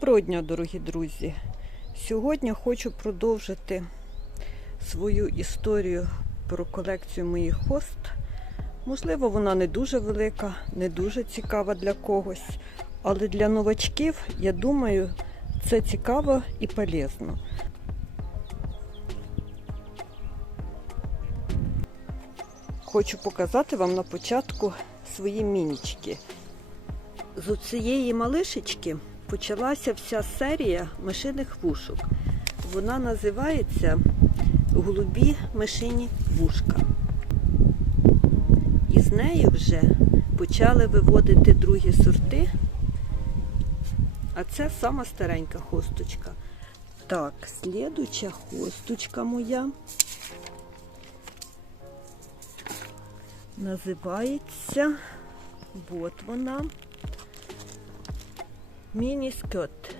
Доброго дня, дорогі друзі! Сьогодні хочу продовжити свою історію про колекцію моїх хост. Можливо, вона не дуже велика, не дуже цікава для когось, але для новачків, я думаю, це цікаво і полезно. Хочу показати вам на початку свої мінічки. З цієї малишечки почалася вся серія мишиних вушок. Вона називається Голубі мишині вушка. І з неї вже почали виводити другі сорти. А це сама старенька хосточка. Так, слідуча хосточка моя називається, от вона. Міні-скет.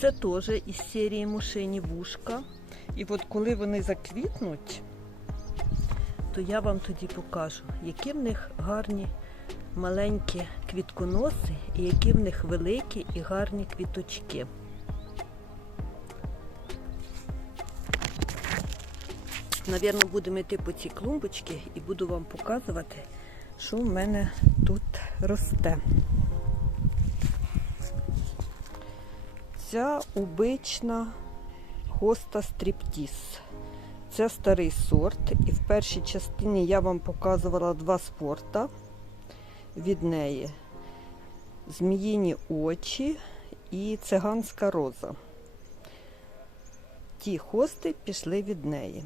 Це теж із серії мушині вушка. І от коли вони заквітнуть, то я вам тоді покажу, які в них гарні маленькі квітконоси і які в них великі і гарні квіточки. Навірно, будемо йти по цій клумбочці і буду вам показувати, що в мене тут росте. Ця обична хоста стріптіс. Це старий сорт. І в першій частині я вам показувала два спорта від неї. Зміїні очі і циганська роза. Ті хости пішли від неї.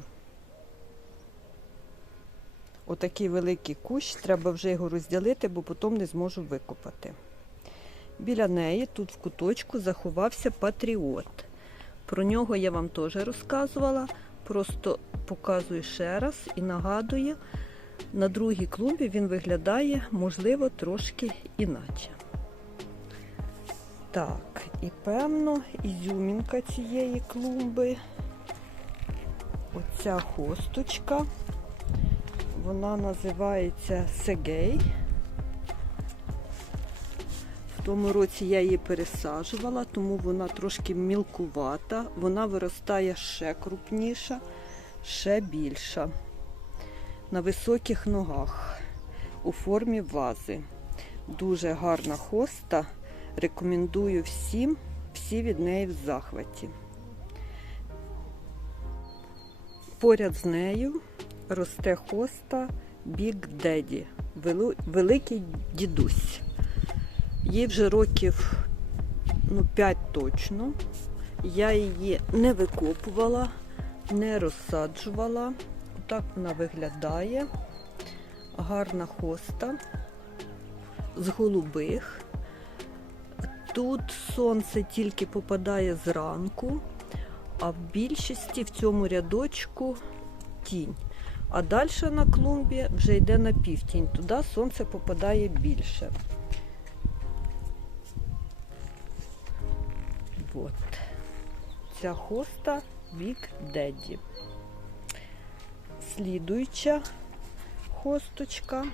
Отакий великий кущ, треба вже його розділити, бо потім не зможу викопати. Біля неї тут в куточку заховався патріот. Про нього я вам теж розказувала, просто показую ще раз і нагадую, на другій клумбі він виглядає, можливо, трошки іначе. Так, і певно, ізюмінка цієї клумби. Оця хосточка. Вона називається Сегей. В тому році я її пересаджувала, тому вона трошки мілкувата. Вона виростає ще крупніша, ще більша. На високих ногах у формі вази. Дуже гарна хоста. Рекомендую всім, всі від неї в захваті. Поряд з нею росте хоста Big Daddy, великий дідусь. Їй вже років ну, 5 точно. Я її не викопувала, не розсаджувала. Отак вона виглядає. Гарна хоста з голубих. Тут сонце тільки попадає зранку, а в більшості в цьому рядочку тінь. А далі на клумбі вже йде на півтінь. Туди сонце попадає більше. От. Ця хоста Big Daddy. Слідуюча хосточка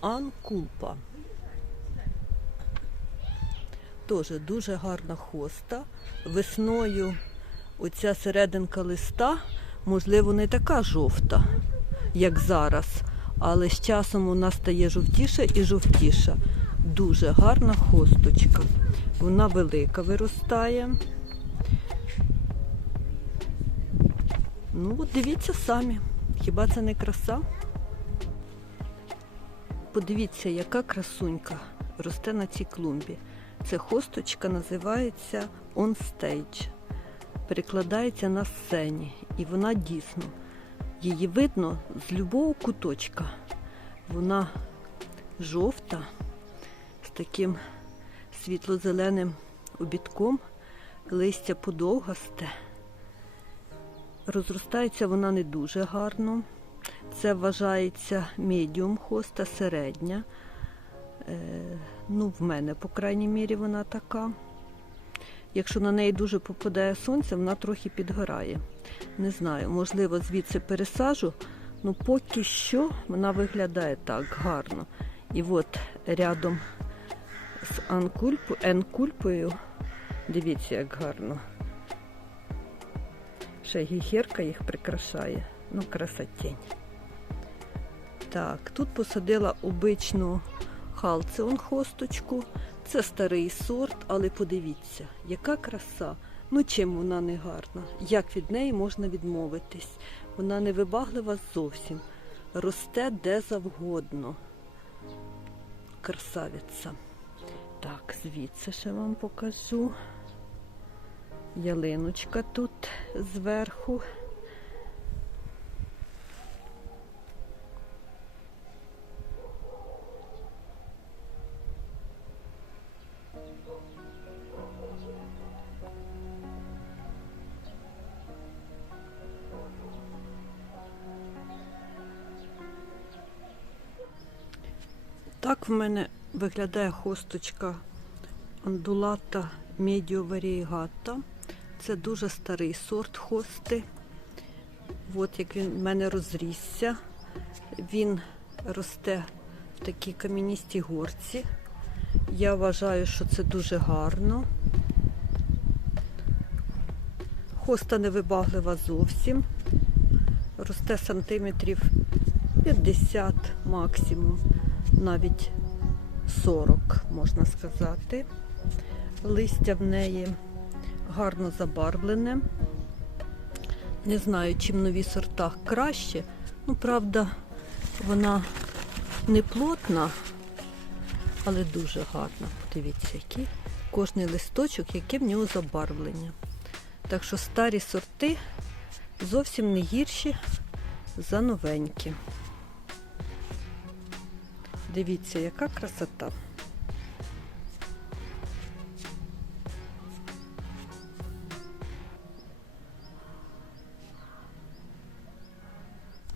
Анкулпа. Теж дуже гарна хоста. Весною оця серединка листа, можливо, не така жовта, як зараз, але з часом вона стає жовтіша і жовтіша. Дуже гарна хосточка. Вона велика виростає. Ну, дивіться самі. Хіба це не краса? Подивіться, яка красунька росте на цій клумбі. Це хосточка називається On Stage. Перекладається на сцені. І вона дійсно. Її видно з любого куточка. Вона жовта з таким світло-зеленим обідком, листя подовгасте. Розростається вона не дуже гарно. Це вважається медіум хоста, середня. Е, ну, в мене, по крайній мірі, вона така. Якщо на неї дуже попадає сонце, вона трохи підгорає. Не знаю, можливо, звідси пересажу, ну поки що вона виглядає так гарно. І от рядом з анкульпу, енкульпою. Дивіться, як гарно. Ще гігірка їх прикрашає. Ну, красотень. Так, тут посадила обичну халцеон хосточку. Це старий сорт, але подивіться, яка краса. Ну чим вона не гарна? Як від неї можна відмовитись? Вона не вибаглива зовсім. Росте де завгодно. Красавиця. Так, звідси ще вам покажу. Ялиночка тут зверху. Так в мене виглядає хосточка медіо варієгата. Це дуже старий сорт хости. От як він в мене розрісся. Він росте в такій кам'яністій горці. Я вважаю, що це дуже гарно. Хоста невибаглива зовсім. Росте сантиметрів 50 максимум, навіть 40, можна сказати. Листя в неї гарно забарвлене. Не знаю, чим нові сорта краще. Ну, правда, вона не плотна, але дуже гарна. Подивіться, який кожний листочок, яке в нього забарвлення. Так що старі сорти зовсім не гірші за новенькі. Дивіться, яка красота.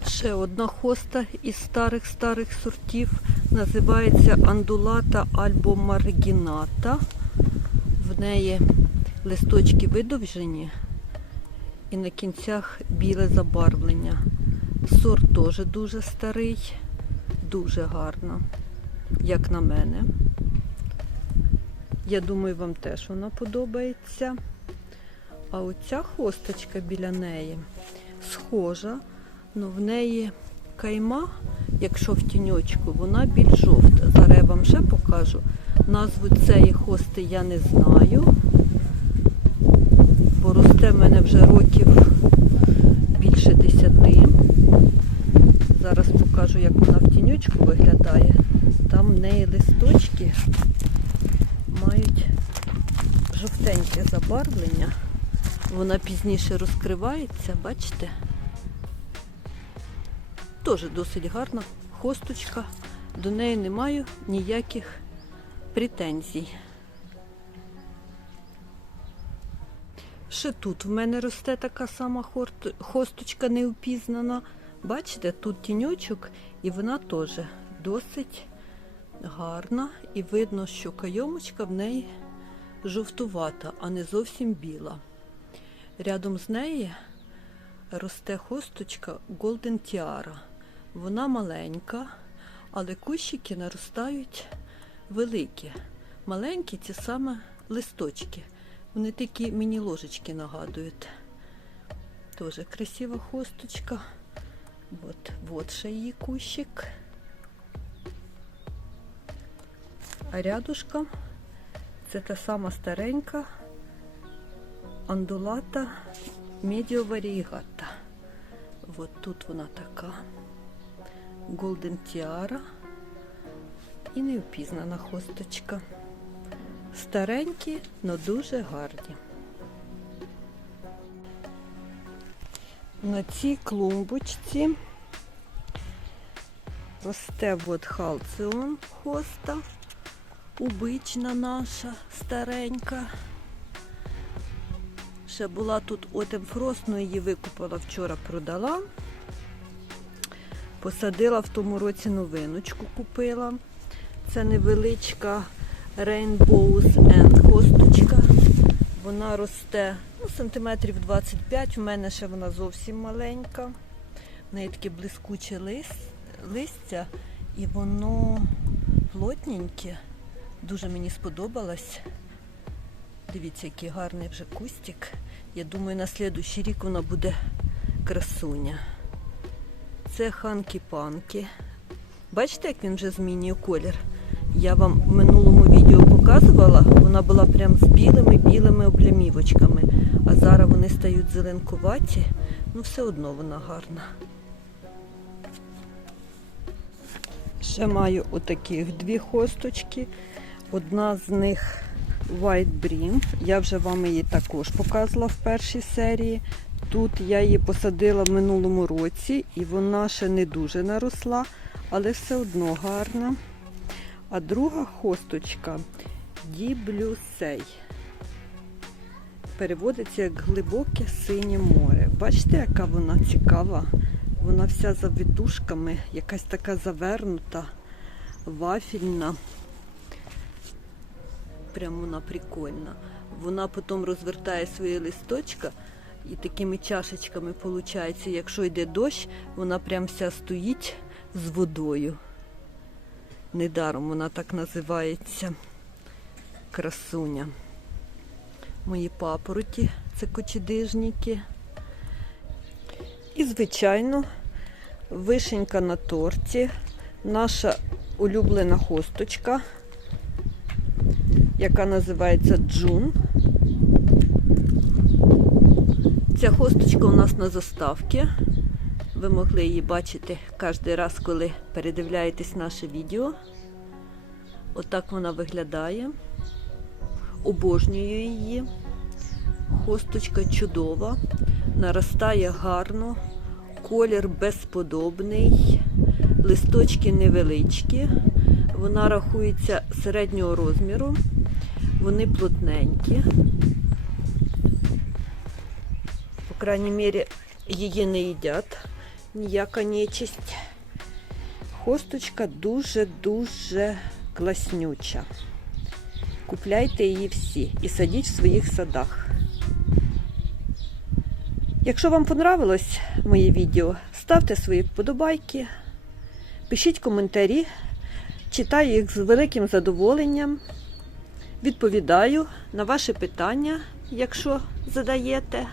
Ще одна хоста із старих-старих сортів називається андулата або маргіната. В неї листочки видовжені і на кінцях біле забарвлення. Сорт теж дуже старий, дуже гарно, як на мене. Я думаю, вам теж вона подобається. А оця хосточка біля неї схожа, але в неї кайма, якщо в тіньочку, вона більш жовта. Зараз я вам ще покажу. Назву цієї хости я не знаю, бо росте в мене вже років більше десяти. Зараз покажу, як вона в тіньочку виглядає. Там в неї листочки мають жовтеньке забарвлення. Вона пізніше розкривається, бачите? Теж досить гарна хосточка. До неї не маю ніяких претензій. Ще тут в мене росте така сама хосточка неупізнана. Бачите, тут тіньочок, і вона теж досить гарна. І видно, що кайомочка в неї жовтувата, а не зовсім біла. Рядом з нею росте хосточка Golden Tiara. Вона маленька, але кущики наростають великі. Маленькі це саме листочки. Вони такі міні-ложечки нагадують. Тоже красива хосточка. От, от ще її кущик. А рядушком це та сама старенька андулата медіо варієгата. От тут вона така. Golden Tiara і неупізнана хосточка. Старенькі, але дуже гарні. На цій клумбочці росте от халціон хоста, убична наша старенька. Ще була тут Отем Фрост, ну її викупила вчора, продала. Посадила в тому році новиночку, купила. Це невеличка Rainbows and хосточка. Вона росте ну, сантиметрів 25, у мене ще вона зовсім маленька. В неї таке блискуче лист, листя і воно плотненьке, Дуже мені сподобалась. Дивіться, який гарний вже кустик. Я думаю, на слідуючий рік вона буде красуня. Це ханкі-панки. Бачите, як він вже змінює колір? Я вам в минулому відео показувала, вона була прям з білими-білими облямівочками. А зараз вони стають зеленкуваті, ну все одно вона гарна. Ще маю отаких дві хосточки. Одна з них White Brim. Я вже вам її також показувала в першій серії. Тут я її посадила в минулому році і вона ще не дуже наросла, але все одно гарна. А друга хосточка Діблюсей. Переводиться як глибоке синє море. Бачите, яка вона цікава? Вона вся за витушками, якась така завернута, вафільна. Прям вона прикольна. Вона потім розвертає свої листочка і такими чашечками виходить, якщо йде дощ, вона прям вся стоїть з водою. Недаром вона так називається красуня. Мої папороті це кочедижники. І, звичайно, вишенька на торті, наша улюблена хосточка, яка називається Джун. Ця хосточка у нас на заставці. Ви могли її бачити кожен раз, коли передивляєтесь наше відео. Отак вона виглядає. Обожнюю її. Хосточка чудова, наростає гарно, колір безподобний, листочки невеличкі, вона рахується середнього розміру, вони плотненькі. По крайній мірі, її не їдять ніяка нечисть. Хосточка дуже-дуже класнюча. Купляйте її всі і садіть в своїх садах. Якщо вам понравилось моє відео, ставте свої вподобайки, пишіть коментарі, читаю їх з великим задоволенням, відповідаю на ваші питання, якщо задаєте.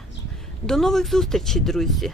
До нових зустрічей, друзі!